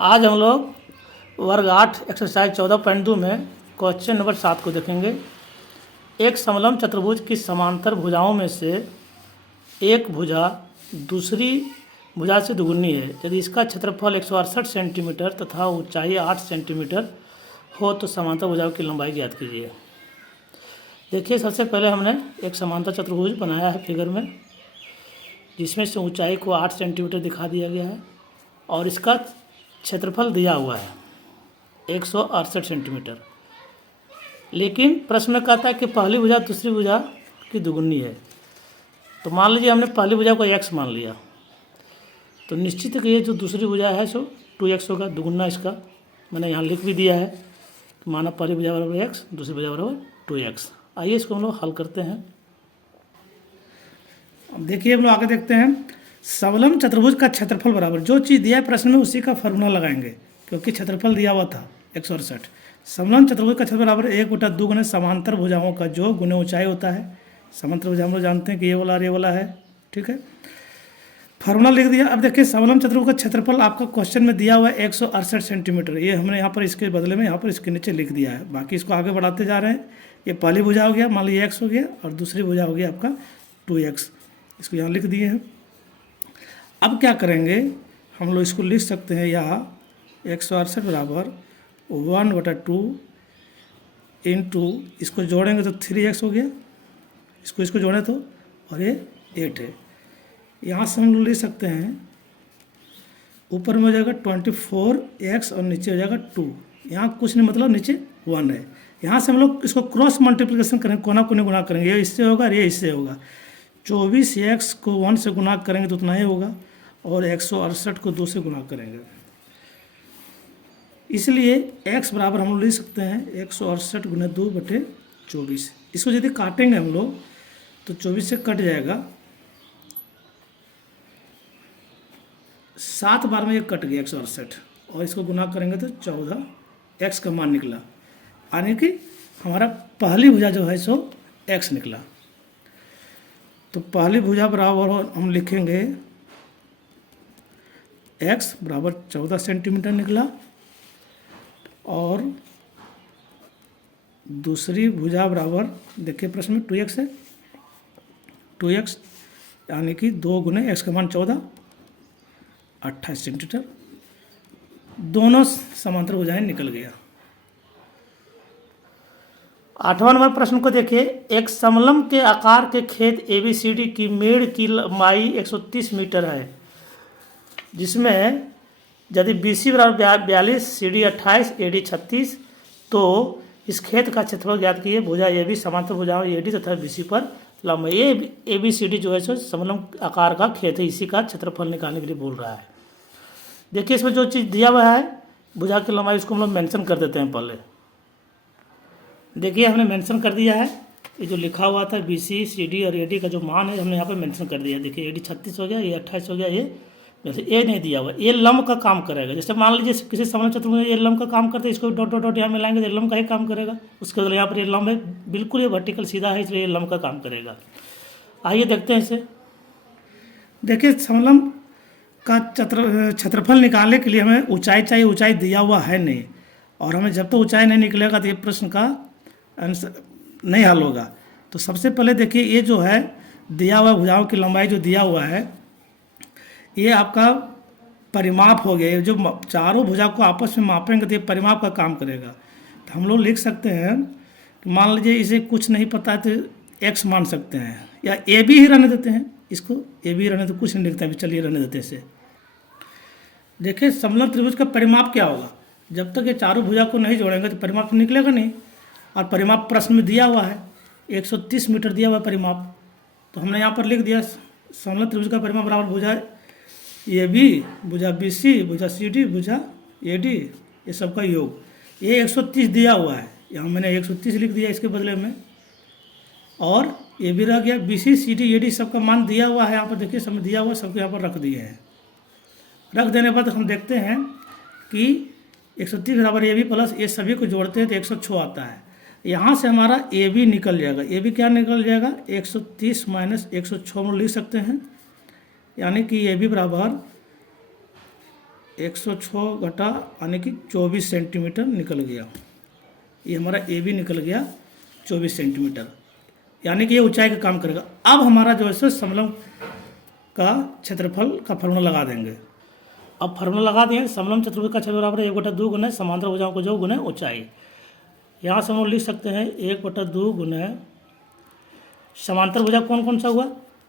आज हम लोग वर्ग 8 एक्सरसाइज 14.2 में क्वेश्चन नंबर 7 को देखेंगे। एक समलंब चतुर्भुज की समांतर भुजाओं में से एक भुजा दूसरी भुजा से दुगुनी है। यदि इसका क्षेत्रफल 168 सेंटीमीटर तथा ऊंचाई 8 सेंटीमीटर हो तो समांतर भुजाओं की लंबाई ज्ञात कीजिए। देखिए, सबसे पहले हमने एक समांतर चतुर्भुज बनाया है फिगर में, जिसमें से ऊंचाई को 8 सेंटीमीटर दिखा दिया गया है और इसका क्षेत्रफल दिया हुआ है 168 सेंटीमीटर। लेकिन प्रश्न में कहता है कि पहली भुजा दूसरी भुजा की दुगुनी है। तो मान लीजिए हमने पहली भुजा को x मान लिया, तो निश्चित है कि ये जो दूसरी भुजा है सो 2x होगा, दुगुना इसका मैंने यहाँ लिख भी दिया है। तो माना पहली भुजा बराबर x, दूसरी भुजा बराबर 2x। आइए इसको हम लोग हल करते हैं। अब देखिए, हम लोग आगे देखते हैं। समलंब चतुर्भुज का क्षेत्रफल बराबर, जो चीज़ दिया है प्रश्न में उसी का फार्मूला लगाएंगे, क्योंकि क्षेत्रफल दिया हुआ था 168। समलंब चतुर्भुज का क्षेत्रफल बराबर 1/2 गुने समांतर भुजाओं का जो गुने ऊंचाई होता है। समांतर भुजा हम लोग जानते हैं कि ये वाला और ये वाला है, ठीक है। फार्मूला लिख दिया। अब देखिए, समलंब चतुर्भुज का क्षेत्रफल आपका क्वेश्चन में दिया हुआ है 168 सेंटीमीटर। ये हमने यहाँ पर इसके बदले में यहाँ पर इसके नीचे लिख दिया है। बाकी इसको आगे बढ़ाते जा रहे हैं। ये पहली भुजा हो गया, मान लीजिए x हो गया, और दूसरी भुजा हो गया आपका 2x। इसको यहाँ लिख दिए हैं। अब क्या करेंगे, हम लोग इसको लिख सकते हैं यहाँ 168 बराबर 1/2 इंटू, इसको जोड़ेंगे तो 3x हो गया, इसको जोड़ें तो, और ये 8 है। यहाँ से हम लोग लिख सकते हैं, ऊपर में हो जाएगा 24x और नीचे हो जाएगा 2। यहाँ कुछ नहीं, मतलब नीचे 1 है। यहाँ से हम लोग इसको क्रॉस मल्टीप्लिकेशन करेंगे, कोना कोने गुना करेंगे, ये इससे होगा और ये इससे होगा। 24x को 1 से गुना करेंगे तो उतना ही होगा, और 168 को 2 से गुना करेंगे। इसलिए x बराबर हम लोग लिख सकते हैं 168 गुना 2/24। इसको यदि काटेंगे हम लोग तो 24 से कट जाएगा, 7 बार में ये कट गया 168, और इसको गुना करेंगे तो 14 x का मान निकला, यानी कि हमारा पहली भुजा जो है सो x निकला। तो पहली भुजा बराबर हम लिखेंगे x बराबर 14 सेंटीमीटर निकला, और दूसरी भुजा बराबर, देखिए प्रश्न में 2x है, 2x यानी कि 2 गुने x का मान 14, 28 सेंटीमीटर। दोनों समांतर भुजाएं निकल गया। 8वां नंबर प्रश्न को देखिए। एक समलंब के आकार के खेत ABCD की मेड़ की लंबाई 130 मीटर है, जिसमें यदि BC बराबर 42, CD 28, AD 36, तो इस खेत का क्षेत्रफल ज्ञात कीजिए। भुजा AB समांतर भुजाओं AD तथा BC पर लंब। ये ABCD जो है सो समलंब आकार का खेत है, इसी का क्षेत्रफल निकालने के लिए बोल रहा है। देखिए, इसमें जो चीज़ दिया हुआ है भुजा की लंबाई, उसको हम लोग मेंशन कर देते हैं पहले। देखिए, हमने मेंशन कर दिया है। ये जो लिखा हुआ था BC, CD और AD का जो मान है हमने यहाँ पर मेंशन कर दिया। देखिए, AD 36 हो गया, ये 28 हो गया, ये जैसे ए नहीं दिया हुआ, ये लंब का काम करेगा। जैसे मान लीजिए किसी समलंब चतुर्भुज में ये लंब का काम करते हैं, इसको डॉट डॉट डॉट यहाँ मिलाएंगे तो ये लंब का ही काम करेगा। उसके बदले यहाँ पर ये लंब है, बिल्कुल ये वर्टिकल सीधा है, इसलिए ये लंब का काम करेगा। आइए देखते हैं इसे। देखिए, समलंब का क्षेत्रफल निकालने के लिए हमें ऊंचाई चाहिए। ऊंचाई दिया हुआ है नहीं, और हमें जब तक ऊंचाई नहीं निकलेगा तो ये प्रश्न का आंसर नहीं हल होगा। तो सबसे पहले देखिए, ये जो है दिया हुआ भुजाओं की लंबाई जो दिया हुआ है, ये आपका परिमाप हो गया। जो चारों भुजा को आपस में मापेंगे तो ये परिमाप का काम करेगा। तो हम लोग लिख सकते हैं कि मान लीजिए इसे कुछ नहीं पता है तो x मान सकते हैं, या ए बी ही रहने देते हैं, इसको ए बी रहने तो कुछ नहीं लिखते हैं, चलिए रहने देते हैं इसे। देखिए, समलंब त्रिभुज का परिमाप क्या होगा, जब तक ये चारों भुजा को नहीं जोड़ेंगे तो परिमाप तो निकलेगा नहीं। और परिमाप प्रश्न में दिया हुआ है 130 मीटर दिया हुआ है परिमाप। तो हमने यहाँ पर लिख दिया समलंब त्रिभुज का परिमाप बराबर भुजा AB, भुजा BC, भुजा CD, भुजा AD, ये सबका योग। ये 130 दिया हुआ है, यहाँ मैंने 130 लिख दिया इसके बदले में, और ये भी रह गया। BC, CD, AD सबका मान दिया हुआ है यहाँ पर। देखिए, सब दिया हुआ, सबको यहाँ पर रख दिए हैं। रख देने पर हम देखते हैं कि 130 बराबर AB प्लस ये सभी को जोड़ते हैं तो 106 आता है। यहाँ से हमारा AB निकल जाएगा। AB क्या निकल जाएगा, 130 माइनस 106 हम लिख सकते हैं, यानी कि AB बराबर 106 घटा यानी कि 24 सेंटीमीटर निकल गया। ये हमारा ए बी निकल गया 24 सेंटीमीटर, यानी कि ये ऊंचाई का काम करेगा। अब हमारा जो है समलंब का क्षेत्रफल का फॉर्मूला लगा देंगे। अब फार्मूला लगा दिए, समलंब चतुर्भुज का क्षेत्र बराबर 1/2 गुना समांतर भुजाओं को जो गुना ऊंचाई। यहाँ से हम लोग लिख सकते हैं 1/2 गुना समांतर भुजा कौन कौन सा हुआ,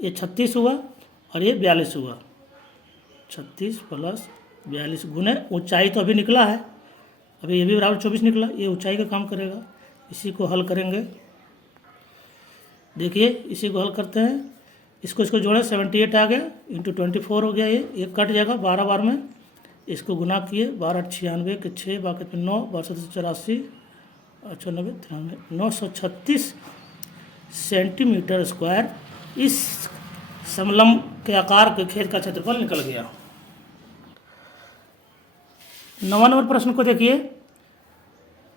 ये 36 हुआ और ये 42 हुआ। 36 + 42 गुने ऊंचाई तो अभी निकला है, अभी ये भी बराबर 24 निकला, ये ऊंचाई का काम करेगा। इसी को हल करेंगे, देखिए इसी को हल करते हैं। इसको जोड़े 78 आ गया, इंटू 24 हो गया, ये कट जाएगा 12 बार में। इसको गुना किए 12 96 के 6 बाकी 9 12 84 94 93 936 सेंटीमीटर स्क्वायर इस समलंब के आकार के खेत का क्षेत्रफल निकल गया। 9वां नंबर प्रश्न को देखिए,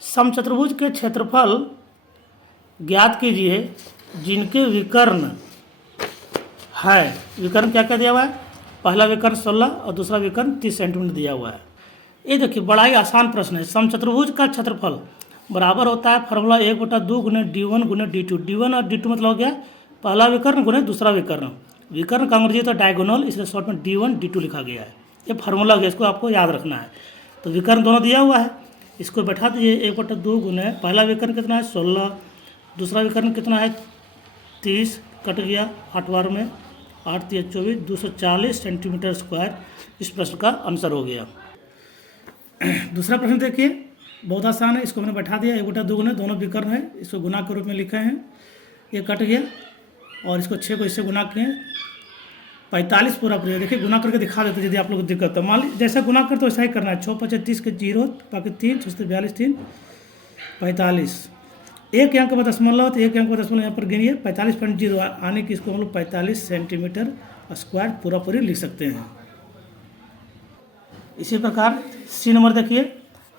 समचतुर्भुज के क्षेत्रफल ज्ञात कीजिए जिनके विकर्ण है। विकर्ण क्या क्या दिया हुआ है, पहला विकर्ण 16 और दूसरा विकर्ण 30 सेंटीमीटर दिया हुआ है। ये देखिए बड़ा ही आसान प्रश्न है। समचतुर्भुज का क्षेत्रफल बराबर होता है फॉर्मूला 1/2 गुने d1 गुने d2। d1 और d2 मतलब हो गया पहला विकर्ण गुने दूसरा विकर्ण। विकर्ण का अंग्रेजी तो डायगोनल, इसलिए शॉर्ट में d1 d2 लिखा गया है। ये फार्मूला हो गया, इसको आपको याद रखना है। तो विकर्ण दोनों दिया हुआ है, इसको बैठा दीजिए 1/2 गुने पहला विकर्ण कितना है 16, दूसरा विकर्ण कितना है 30, कट गया 8 बार में, 8 × 3 = 24, 240 सेंटीमीटर स्क्वायर इस प्रश्न का आंसर हो गया। दूसरा प्रश्न देखिए, बहुत आसान है, इसको मैंने बैठा दिया 1/2 गुना, दोनों विकर्ण है, इसको गुना के रूप में लिखे हैं, ये कट गया और इसको 6 को इससे गुना किए 45 पूरा पूरा। देखिए गुना करके दिखा देते यदि आप लोग को दिक्कत है। मान लीजिए जैसा गुना कर तो वैसा ही करना है। 6 × 5 = 30 के 0 बाकी 3 6 × 42 3 45। एक अंक में दशमलव तो एक अंक में दशमलव यहाँ पर गिनिए 45.0 आने की, इसको हम लोग 45 सेंटीमीटर स्क्वायर पूरा पूरी लिख सकते हैं। इसी प्रकार सी नंबर देखिए,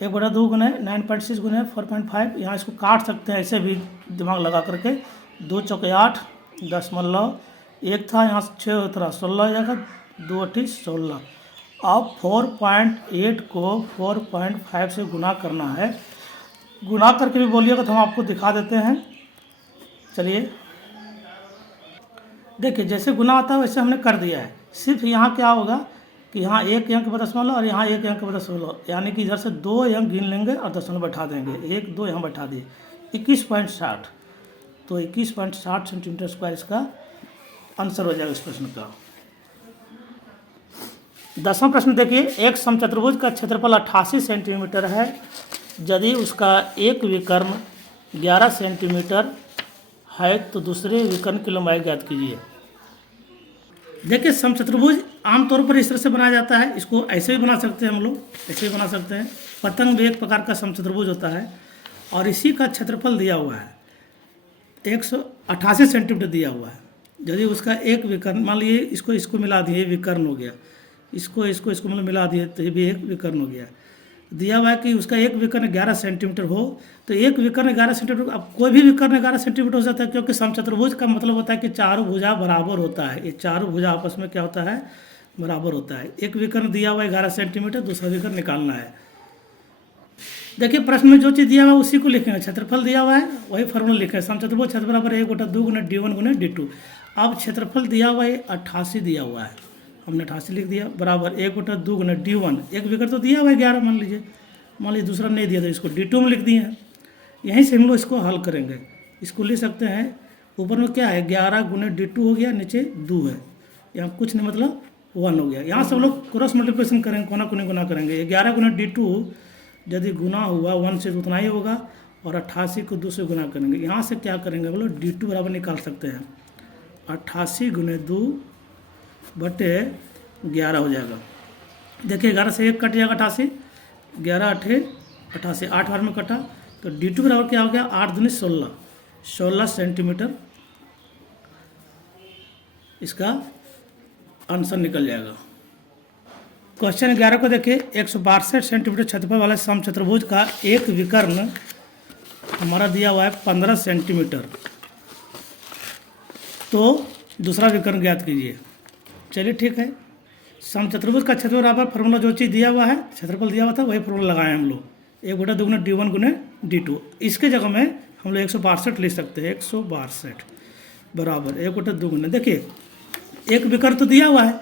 1/2 गुने 9.6 गुने 4.5, यहाँ इसको काट सकते हैं ऐसे भी दिमाग लगा करके। 2 × 4 = 8 दशमलव एक था, यहाँ 6 उतरा 16 हो जाएगा, 2 × 8 = 16। अब 4.8 को 4.5 से गुना करना है। गुना करके भी बोलिएगा तो हम आपको दिखा देते हैं। चलिए देखिए जैसे गुना होता है वैसे हमने कर दिया है। सिर्फ यहाँ क्या होगा कि यहाँ 1 अंक में दशमलव और यहाँ 1 अंक में दशमलव, यानी कि इधर से 2 अंक गिन लेंगे और दशमलव बैठा देंगे। 1 2 यहाँ बैठा दिए 21.60, तो 21.60 सेंटीमीटर स्क्वायर इसका आंसर हो जाएगा इस प्रश्न का। 10वां प्रश्न देखिए, एक समचतुर्भुज का क्षेत्रफल 88 सेंटीमीटर है यदि उसका एक विकर्ण 11 सेंटीमीटर है तो दूसरे विकर्ण की लंबाई ज्ञात कीजिए। देखिए समचतुर्भुज आमतौर पर इस तरह से बनाया जाता है, इसको ऐसे भी बना सकते हैं हम लोग, ऐसे भी बना सकते हैं। पतंग भी एक प्रकार का समचतुर्भुज होता है और इसी का क्षेत्रफल दिया हुआ है 188 सेंटीमीटर दिया हुआ है। यदि उसका एक विकर्ण, मान लीजिए इसको मिला दिए विकर्ण हो गया, इसको मतलब मिला दिए तो ये भी एक विकर्ण हो गया। दिया हुआ है कि उसका एक विकर्ण 11 सेंटीमीटर हो, तो एक विकर्ण 11 सेंटीमीटर, अब कोई भी विकर्ण 11 सेंटीमीटर हो जाता है क्योंकि समचतुर्भुज का मतलब होता है कि चारों भुजा बराबर होता है। ये चारों भुजा आपस में क्या होता है, बराबर होता है। एक विकर्ण दिया हुआ है 11 सेंटीमीटर, दूसरा विकर्ण निकालना है। देखिए प्रश्न में जो चीज़ दिया हुआ है उसी को लिखेंगे, क्षेत्रफल दिया हुआ है वही फॉर्मूला लिखें। समचतुर्भुज क्षेत्र बराबर 1/2 गुना d1 गुना d2। अब क्षेत्रफल दिया हुआ है 88 दिया हुआ है, हमने 88 लिख दिया, बराबर 1/2 गुना d1, एक विकर्ण तो दिया हुआ है 11, मान लीजिए दूसरा नहीं दिया तो इसको d2 में लिख दिए हैं। यहीं से हम लोग इसको हल करेंगे। इसको लिख सकते हैं, ऊपर में क्या है 11 गुना d2 हो गया, नीचे 2 है, यहाँ कुछ नहीं मतलब 1 हो गया। यहाँ से हम लोग क्रॉस मल्टीप्लिकेशन करेंगे, कोना कोने गुना करेंगे। 11 गुना d2 यदि गुना हुआ 1 से तो उतना ही होगा, और 88 को 2 से गुना करेंगे। यहाँ से क्या करेंगे हम लोग d2 बराबर निकाल सकते हैं 88 गुने 2 बटे 11 हो जाएगा। देखिए 11 से 1 कट जाएगा 88, 11 8 88, 8 बार में कटा, तो d2 बराबर क्या हो गया 8 दूनी 16, 16 सेंटीमीटर इसका आंसर निकल जाएगा। क्वेश्चन 11 को देखिए, 162 सेंटीमीटर क्षेत्रफल वाले समचतुर्भुज का एक विकर्ण हमारा दिया हुआ है 15 सेंटीमीटर, तो दूसरा विकर्ण ज्ञात कीजिए। चलिए ठीक है, समचतुर्भुज का क्षेत्रफल बराबर फार्मूला जो चीज़ दिया हुआ है, क्षेत्रफल दिया हुआ था वही फार्मूला लगाए हम लोग, 1/2 D1 गुने D2। इसके जगह में हम लोग 162 लिख सकते हैं, 162 बराबर 1/2 गुने, देखिए एक विकर तो दिया हुआ है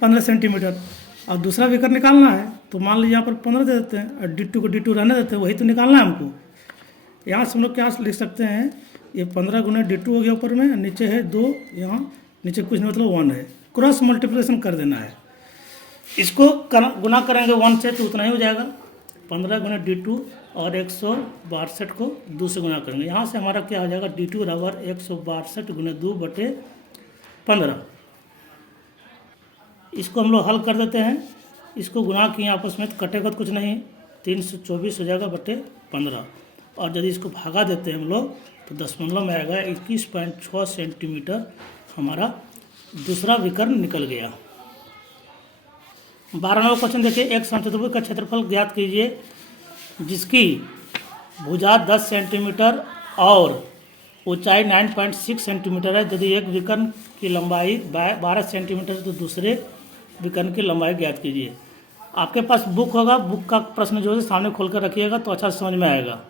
15 सेंटीमीटर और दूसरा विकर निकालना है, तो मान लीजिए यहाँ पर 15 दे देते हैं और D2 को D2 रहने देते हैं, वही तो निकालना है हमको। यहाँ से हम लोग क्या लिख सकते हैं, ये 15 गुने D2 हो गया ऊपर में, नीचे है 2, यहाँ नीचे कुछ नहीं मतलब 1 है, क्रॉस मल्टीप्लिकेशन कर देना है। इसको गुना करेंगे 1 से तो उतना ही हो जाएगा, 15 गुने D2 और 162 को 2 से गुना करेंगे, यहाँ से हमारा क्या हो जाएगा, D2 बराबर 162 गुने 2/15। इसको हम लोग हल कर देते हैं, इसको गुना किए आपस में तो कटेगा तो कुछ नहीं, 324 हो जाएगा बटे 15, और यदि इसको भागा देते हैं हम लोग तो दशमलव में आएगा 21.6 सेंटीमीटर हमारा दूसरा विकर्ण निकल गया। 12वां क्वेश्चन देखिए, एक समचतुर्भुज का क्षेत्रफल ज्ञात कीजिए जिसकी भुजा 10 सेंटीमीटर और ऊंचाई 9.6 सेंटीमीटर है। यदि एक विकर्ण की लंबाई 12 सेंटीमीटर तो दूसरे विकर्ण की लंबाई ज्ञात कीजिए। आपके पास बुक होगा, बुक का प्रश्न जो है सामने खोल कर रखिएगा तो अच्छा से समझ में आएगा।